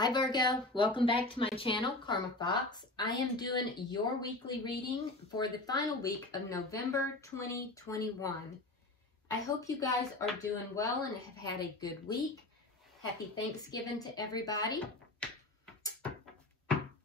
Hi Virgo, welcome back to my channel, Karma Fox. I am doing your weekly reading for the final week of November 2021. I hope you guys are doing well and have had a good week. Happy Thanksgiving to everybody.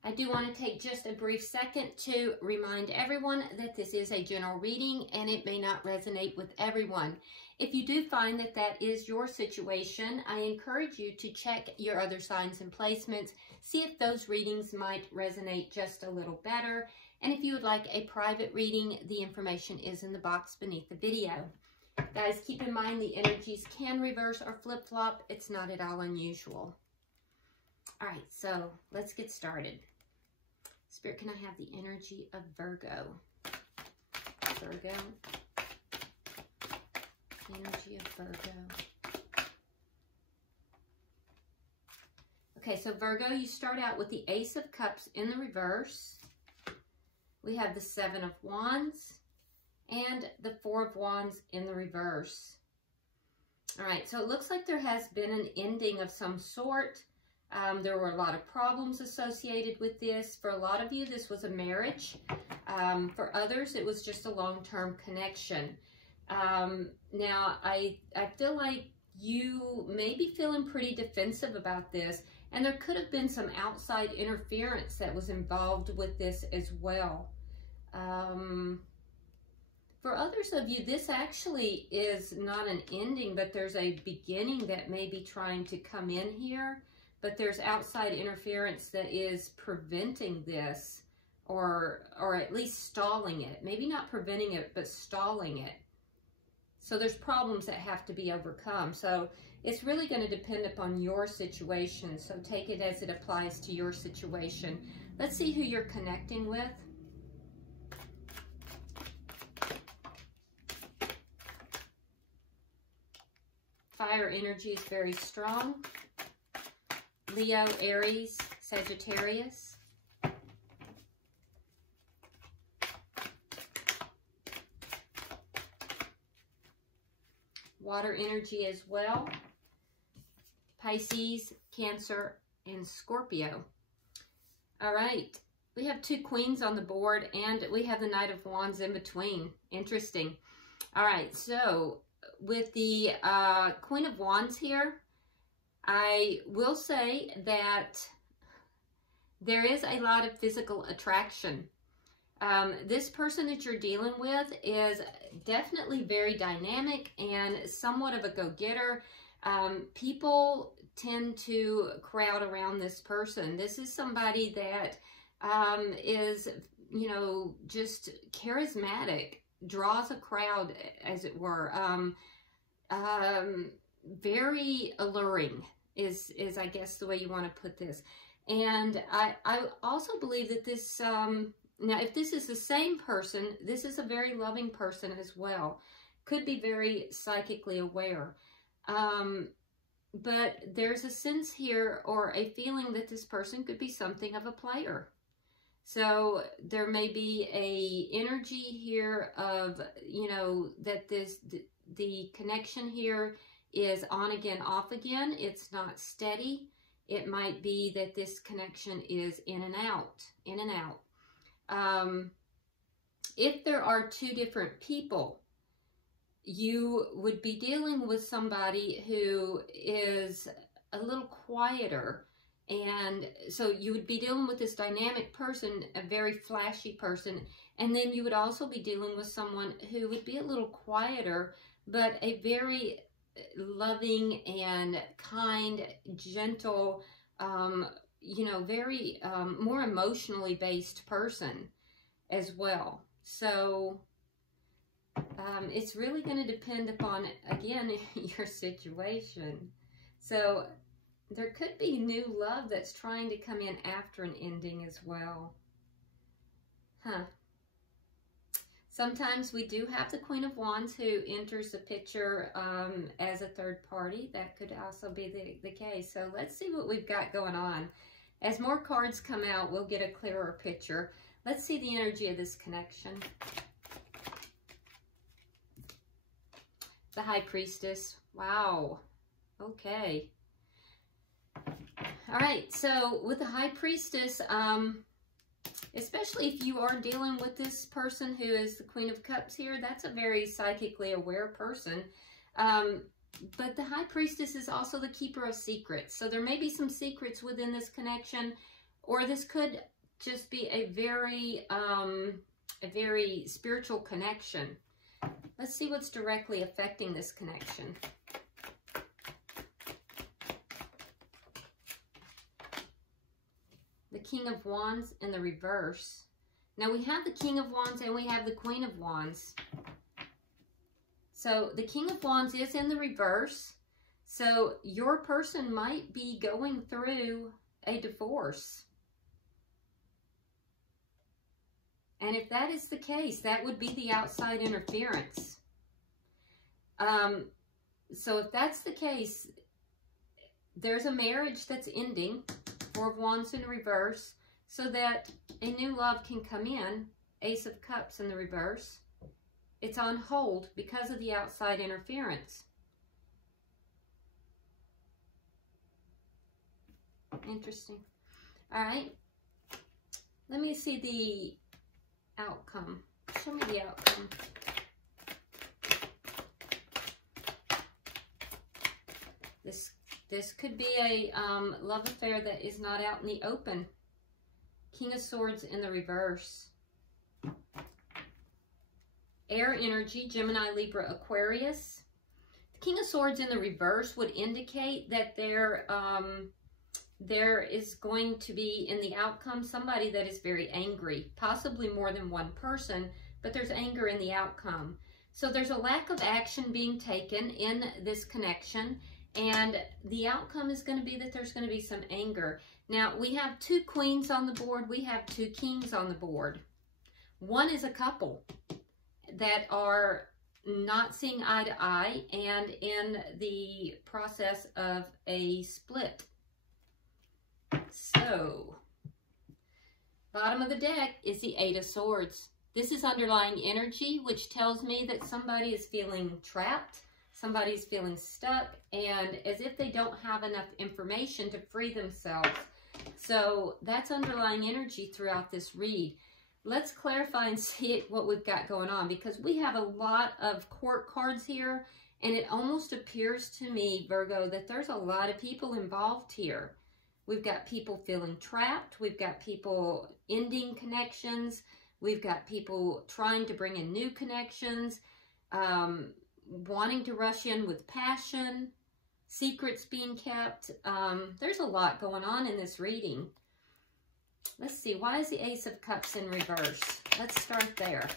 I do want to take just a brief second to remind everyone that this is a general reading and it may not resonate with everyone. If you do find that that is your situation, I encourage you to check your other signs and placements, see if those readings might resonate just a little better. And if you would like a private reading, the information is in the box beneath the video. Guys, keep in mind the energies can reverse or flip-flop. It's not at all unusual. All right, so let's get started. Spirit, can I have the energy of Virgo? Virgo. Energy of Virgo. Okay, so Virgo, you start out with the Ace of Cups in the reverse. We have the Seven of Wands and the Four of Wands in the reverse. All right, so it looks like there has been an ending of some sort. There were a lot of problems associated with this. For a lot of you, this was a marriage. For others, it was just a long-term connection. Now, I feel like you may be feeling pretty defensive about this, and there could have been some outside interference that was involved with this as well. For others of you, this actually is not an ending, but there's a beginning that may be trying to come in here. But there's outside interference that is preventing this or at least stalling it. Maybe not preventing it, but stalling it. So there's problems that have to be overcome. So it's really going to depend upon your situation. So take it as it applies to your situation. Let's see who you're connecting with. Fire energy is very strong. Leo, Aries, Sagittarius. Water energy as well. Pisces, Cancer, and Scorpio. All right. We have two queens on the board, and we have the Knight of Wands in between. Interesting. All right. So with the Queen of Wands here, I will say that there is a lot of physical attraction. This person that you're dealing with is definitely very dynamic and somewhat of a go-getter. People tend to crowd around this person. This is somebody that is, you know, just charismatic, draws a crowd, as it were. Very alluring is I guess the way you want to put this. And I also believe that this, now if this is the same person, this is a very loving person as well. Could be very psychically aware. But there's a sense here or a feeling that this person could be something of a player. So there may be a energy here of, you know, that the connection here is on again, off again. It's not steady. It might be that this connection is in and out, in and out. If there are two different people, you would be dealing with somebody who is a little quieter. And so you would be dealing with this dynamic person, a very flashy person. And then you would also be dealing with someone who would be a little quieter, but a very loving and kind, gentle, you know, very more emotionally based person as well. So it's really going to depend upon, again, your situation. So there could be new love that's trying to come in after an ending as well. Huh. Sometimes we do have the Queen of Wands who enters the picture as a third party. That could also be the case. So let's see what we've got going on. As more cards come out, we'll get a clearer picture. Let's see the energy of this connection. The High Priestess. Wow. Okay. All right, so with the High Priestess, especially if you are dealing with this person who is the Queen of Cups here, that's a very psychically aware person. But the High Priestess is also the keeper of secrets. So there may be some secrets within this connection, or this could just be a very spiritual connection. Let's see what's directly affecting this connection. The King of Wands in the reverse. Now we have the King of Wands and we have the Queen of Wands. So the King of Wands is in the reverse. So your person might be going through a divorce. And if that is the case, that would be the outside interference. So if that's the case, there's a marriage that's ending, Four of Wands in reverse, so that a new love can come in, Ace of Cups in the reverse. It's on hold because of the outside interference. Interesting. All right. Let me see the outcome. Show me the outcome. This could be a love affair that is not out in the open. King of Swords in the reverse. Air energy, Gemini, Libra, Aquarius. The King of Swords in the reverse would indicate that there is going to be in the outcome somebody that is very angry, possibly more than one person, but there's anger in the outcome. So there's a lack of action being taken in this connection, and the outcome is going to be that there's going to be some anger. Now, we have two queens on the board. We have two kings on the board. One is a couple that are not seeing eye to eye and in the process of a split. So, bottom of the deck is the Eight of Swords. This is underlying energy, which tells me that somebody is feeling trapped, somebody's feeling stuck, and as if they don't have enough information to free themselves. So that's underlying energy throughout this read. Let's clarify and see what we've got going on, because we have a lot of court cards here, and it almost appears to me, Virgo, that there's a lot of people involved here. We've got people feeling trapped. We've got people ending connections. We've got people trying to bring in new connections, wanting to rush in with passion, secrets being kept. There's a lot going on in this reading. Let's see, why is the Ace of Cups in reverse? Let's start there.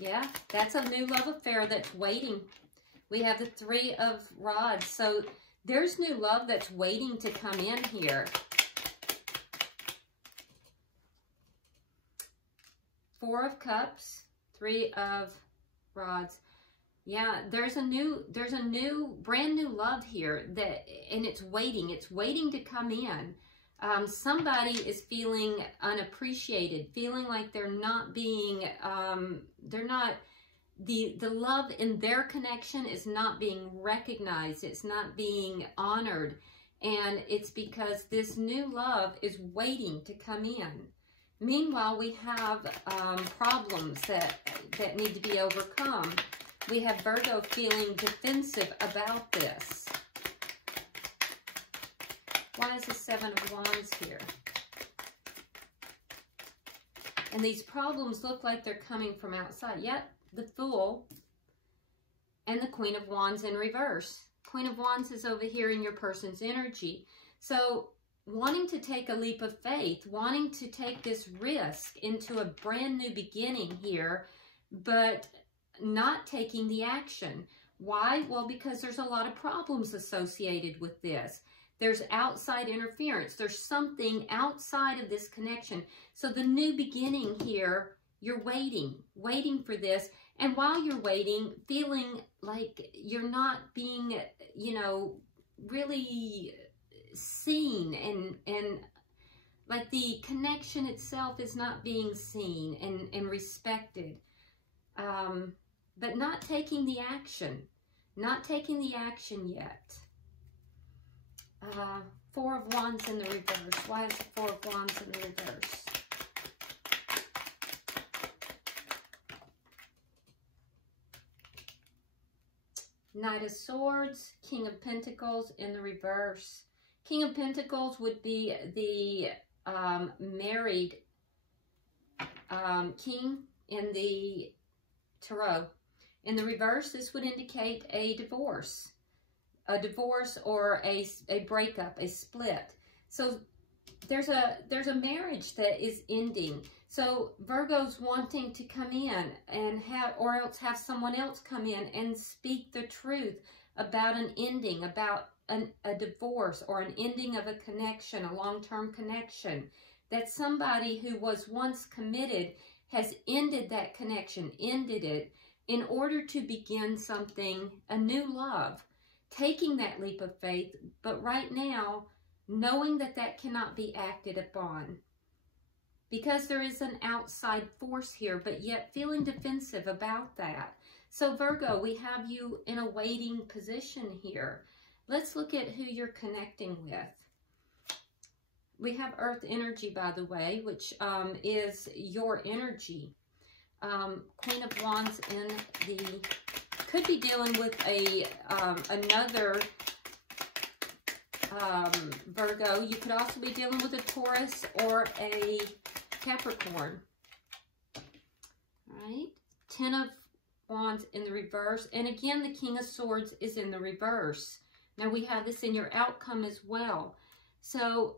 Yeah, that's a new love affair that's waiting. We have the Three of Rods. So there's new love that's waiting to come in here. Four of Cups, Three of Rods. Yeah, there's a brand new love here and it's waiting to come in. Somebody is feeling unappreciated, feeling like they're not being, the love in their connection is not being recognized. It's not being honored. And it's because this new love is waiting to come in. Meanwhile, we have problems that need to be overcome. We have Virgo feeling defensive about this. Why is the Seven of Wands here? And these problems look like they're coming from outside. Yep, the Fool and the Queen of Wands in reverse. Queen of Wands is over here in your person's energy. So wanting to take a leap of faith, wanting to take this risk into a brand new beginning here, but not taking the action. Why? Well, because there's a lot of problems associated with this. There's outside interference. There's something outside of this connection. So the new beginning here, you're waiting for this. And while you're waiting, feeling like you're not being, you know, really seen, and like the connection itself is not being seen and respected. but not taking the action. Not taking the action yet. Four of Wands in the reverse. Why is the Four of Wands in the reverse? Knight of Swords, King of Pentacles in the reverse. King of Pentacles would be the married king in the tarot. In the reverse, this would indicate a divorce or a breakup, a split. So there's a marriage that is ending. So Virgo's wanting to come in and or else have someone else come in and speak the truth about an ending, about a divorce or an ending of a connection, a long-term connection. That somebody who was once committed has ended that connection, ended it, in order to begin something, a new love, taking that leap of faith, but right now, knowing that that cannot be acted upon. Because there is an outside force here, but yet feeling defensive about that. So Virgo, we have you in a waiting position here. Let's look at who you're connecting with. We have Earth energy, by the way, which is your energy. Queen of Wands in the, could be dealing with another Virgo. You could also be dealing with a Taurus or a Capricorn. All right, Ten of Wands in the reverse. And again, the King of Swords is in the reverse. Now we have this in your outcome as well. So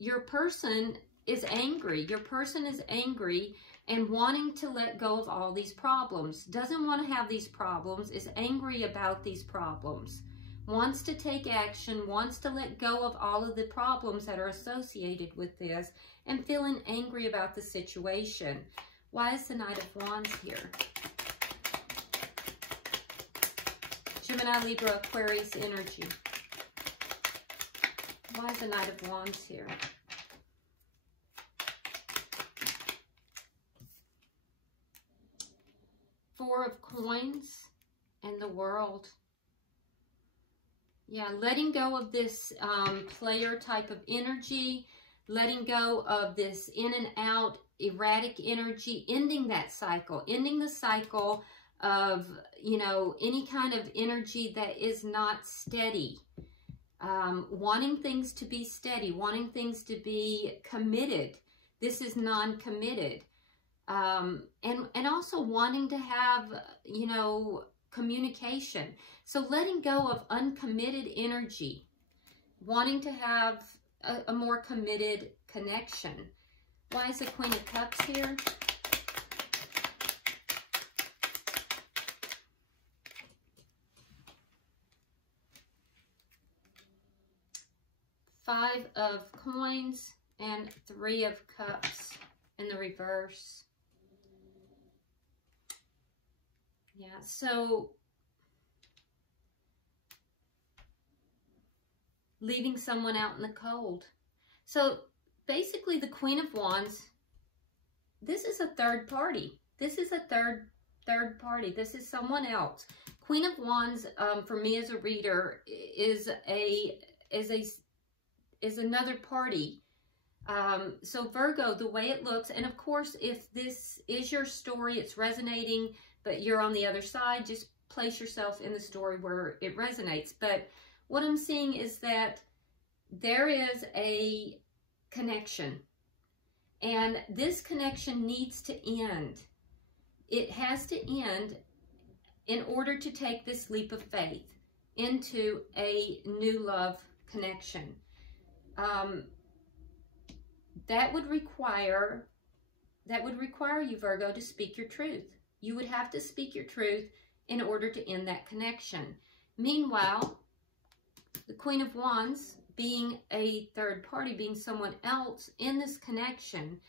your person is angry. Your person is angry and wanting to let go of all these problems. Doesn't want to have these problems, is angry about these problems. Wants to take action, wants to let go of all of the problems that are associated with this, and feeling angry about the situation. Why is the Knight of Wands here? Gemini, Libra, Aquarius energy. Why is the Knight of Wands here? Four of Coins and the World. Yeah, letting go of this player type of energy, letting go of this in and out erratic energy, ending that cycle, ending the cycle of, you know, any kind of energy that is not steady. Wanting things to be steady, wanting things to be committed. This is non-committed. And also wanting to have, you know, communication. So letting go of uncommitted energy, wanting to have a more committed connection. Why is the Queen of Cups here? Five of Coins and Three of Cups in the reverse. Yeah, so leaving someone out in the cold. So basically the Queen of Wands, this is a third party. This is a third party. This is someone else. Queen of Wands, for me as a reader, is another party. So Virgo, the way it looks, and of course, if this is your story, it's resonating, but you're on the other side, just place yourself in the story where it resonates. But what I'm seeing is that there is a connection, and this connection needs to end. It has to end in order to take this leap of faith into a new love connection. That would require you, Virgo, to speak your truth. You would have to speak your truth in order to end that connection. Meanwhile, the Queen of Wands, being a third party, being someone else in this connection,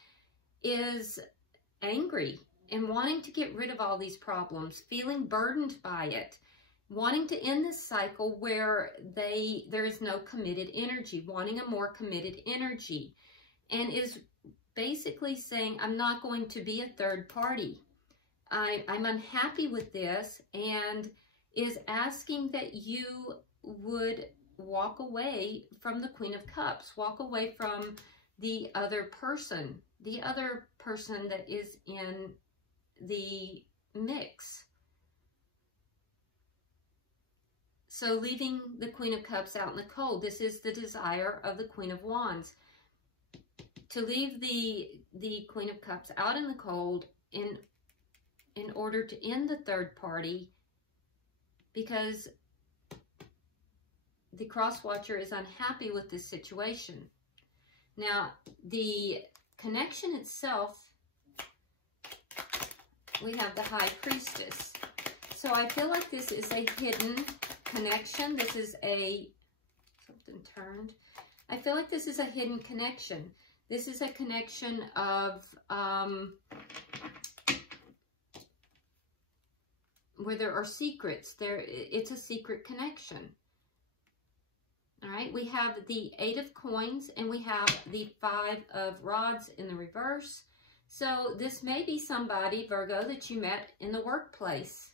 is angry and wanting to get rid of all these problems, feeling burdened by it, wanting to end this cycle where there is no committed energy, wanting a more committed energy, and is basically saying, I'm not going to be a third party. I'm unhappy with this, and is asking that you would walk away from the Queen of Cups, walk away from the other person that is in the mix. So leaving the Queen of Cups out in the cold, this is the desire of the Queen of Wands. To leave the Queen of Cups out in the cold in order to end the third party, because the cross watcher is unhappy with this situation. Now, the connection itself, we have the High Priestess. So I feel like this is a hidden connection. This is something turned. I feel like this is a hidden connection. This is a connection of where there are secrets. It's a secret connection. All right, we have the 8 of Coins, and we have the 5 of Rods in the reverse. So this may be somebody, Virgo, that you met in the workplace.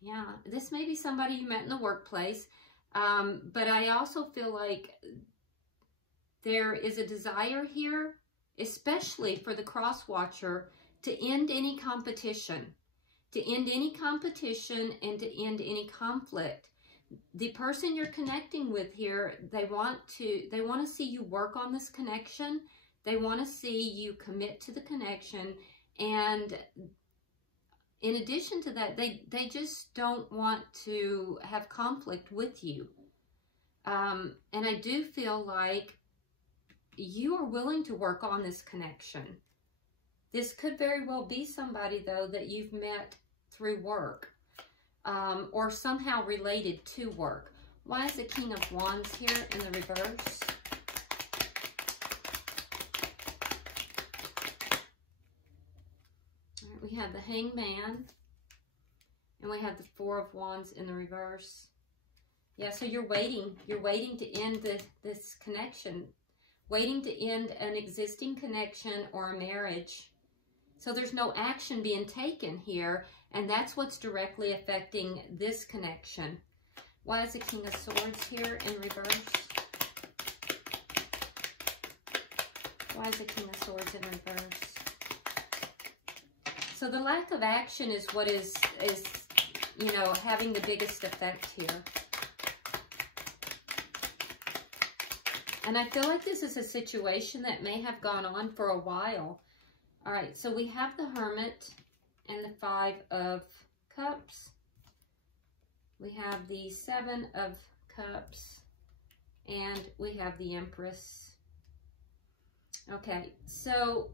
Yeah, this may be somebody you met in the workplace. But I also feel like there is a desire here, especially for the cross watcher, to end any competition. To end any competition and to end any conflict. The person you're connecting with here, they want to see you work on this connection. They want to see you commit to the connection. And in addition to that, they just don't want to have conflict with you. And I do feel like you are willing to work on this connection. This could very well be somebody, though, that you've met through work, or somehow related to work. Why is the King of Wands here in the reverse? All right, we have the Hangman, and we have the 4 of Wands in the reverse. Yeah, so you're waiting to end this connection, waiting to end an existing connection or a marriage. So there's no action being taken here, and that's what's directly affecting this connection. Why is the King of Swords here in reverse? Why is the King of Swords in reverse? So the lack of action is what is you know, having the biggest effect here. And I feel like this is a situation that may have gone on for a while. All right, so we have the Hermit and the 5 of Cups. We have the 7 of Cups, and we have the Empress. Okay, so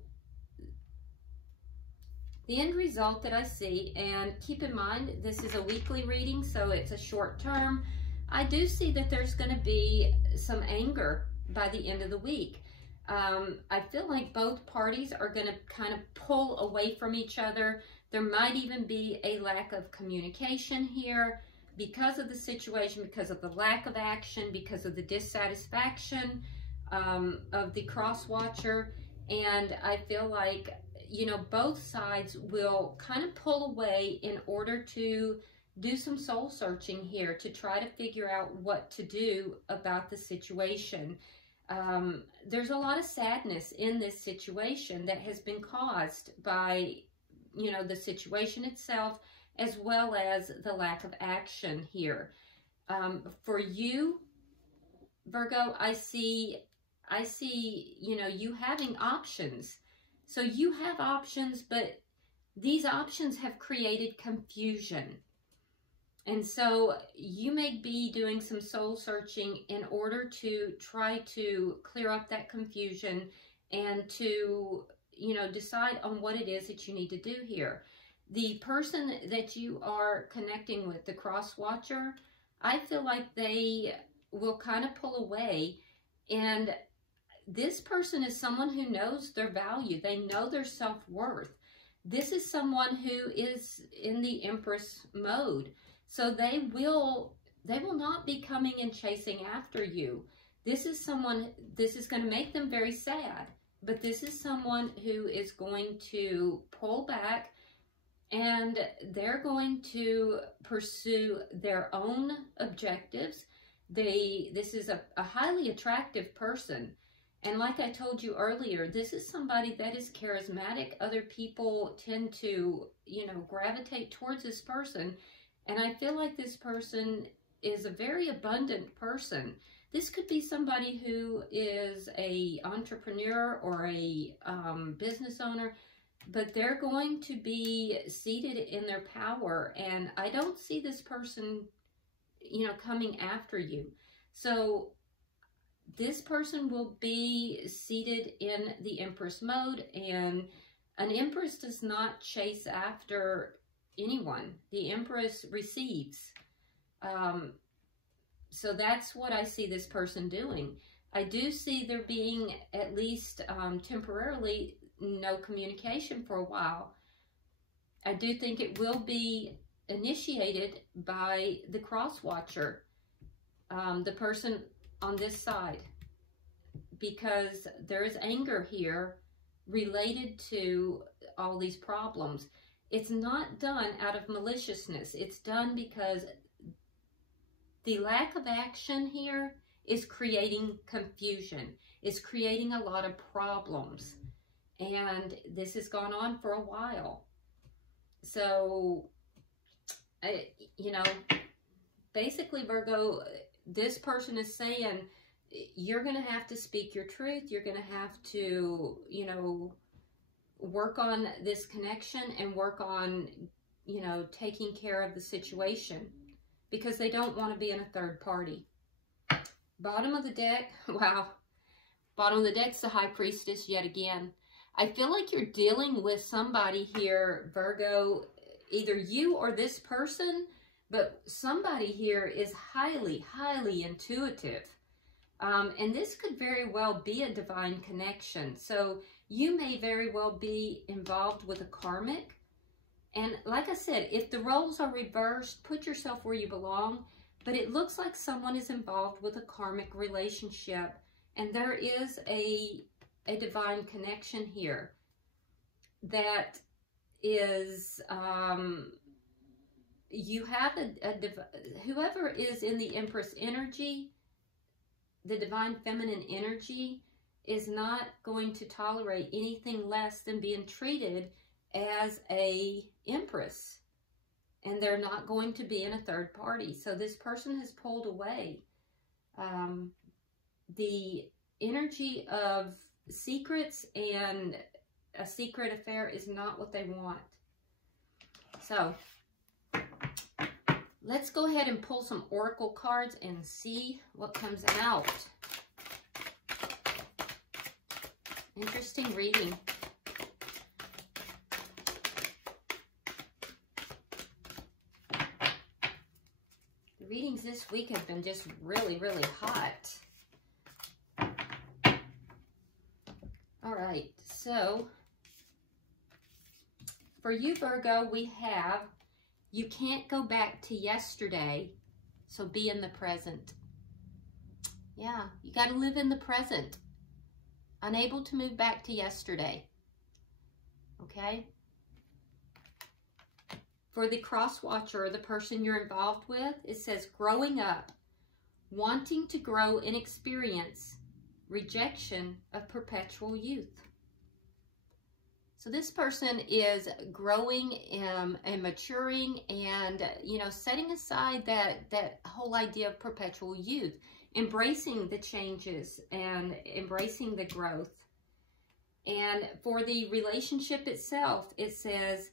the end result that I see, and keep in mind, this is a weekly reading, so it's a short term. I do see that there's going to be some anger by the end of the week. I feel like both parties are going to kind of pull away from each other. There might even be a lack of communication here because of the situation, because of the lack of action, because of the dissatisfaction of the cross watcher. And I feel like, you know, both sides will kind of pull away in order to do some soul searching here to try to figure out what to do about the situation. There's a lot of sadness in this situation that has been caused by, you know, the situation itself, as well as the lack of action here. For you, Virgo, I see, you know, you having options. So you have options, but these options have created confusion. And so you may be doing some soul searching in order to try to clear up that confusion and to, you know, decide on what it is that you need to do here. The person that you are connecting with, the cross watcher, I feel like they will kind of pull away. And this person is someone who knows their value. They know their self-worth. This is someone who is in the Empress mode. So they will not be coming and chasing after you. This is someone, this is going to make them very sad but this is someone who is going to pull back, and they're going to pursue their own objectives. This is a highly attractive person. And like I told you earlier, this is somebody that is charismatic. Other people tend to, you know, gravitate towards this person. And I feel like this person is a very abundant person. This could be somebody who is a entrepreneur or a business owner, but they're going to be seated in their power. And I don't see this person, you know, coming after you. So this person will be seated in the Empress mode, and an Empress does not chase after anyone. The Empress receives. So that's what I see this person doing. I do see there being, at least temporarily, no communication for a while. I do think it will be initiated by the cross watcher, the person on this side, because there is anger here related to all these problems. It's not done out of maliciousness. It's done because the lack of action here is creating confusion. It's creating a lot of problems. And this has gone on for a while. So, you know, basically, Virgo, this person is saying, you're going to have to speak your truth. You're going to have to, you know, work on this connection and work on, you know, taking care of the situation, because they don't want to be in a third party. Bottom of the deck, wow. Bottom of the deck's the High Priestess yet again. I feel like you're dealing with somebody here, Virgo, either you or this person, but somebody here is highly, highly intuitive. And this could very well be a divine connection. So you may very well be involved with a karmic. And like I said, if the roles are reversed, put yourself where you belong. But it looks like someone is involved with a karmic relationship. And there is a divine connection here that is, you have whoever is in the Empress energy, the divine feminine energy, is not going to tolerate anything less than being treated as a Empress. And they're not going to be in a third party. So this person has pulled away. The energy of secrets and a secret affair is not what they want. So let's go ahead and pull some oracle cards and see what comes out. Interesting reading. The readings this week have been just really, really hot. All right, so for you, Virgo, we have, you can't go back to yesterday, so be in the present. Yeah, you got to live in the present. Unable to move back to yesterday. Okay? For the cross watcher, the person you're involved with, it says growing up, wanting to grow in experience, rejection of perpetual youth. So this person is growing and maturing and, you know, setting aside that whole idea of perpetual youth, embracing the changes and embracing the growth. And for the relationship itself, it says,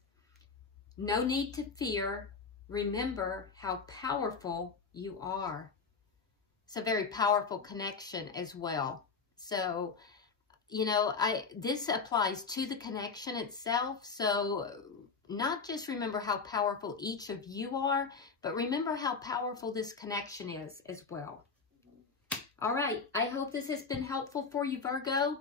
no need to fear. Remember how powerful you are. It's a very powerful connection as well. So, you know, this applies to the connection itself. So not just remember how powerful each of you are, but remember how powerful this connection is as well. All right. I hope this has been helpful for you, Virgo.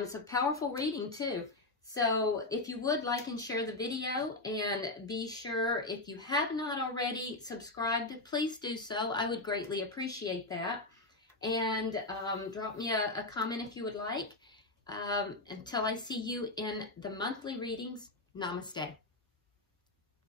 It's a powerful reading too. So if you would like and share the video, and be sure, if you have not already subscribed, please do so. I would greatly appreciate that. And drop me a comment if you would like. Until I see you in the monthly readings, namaste.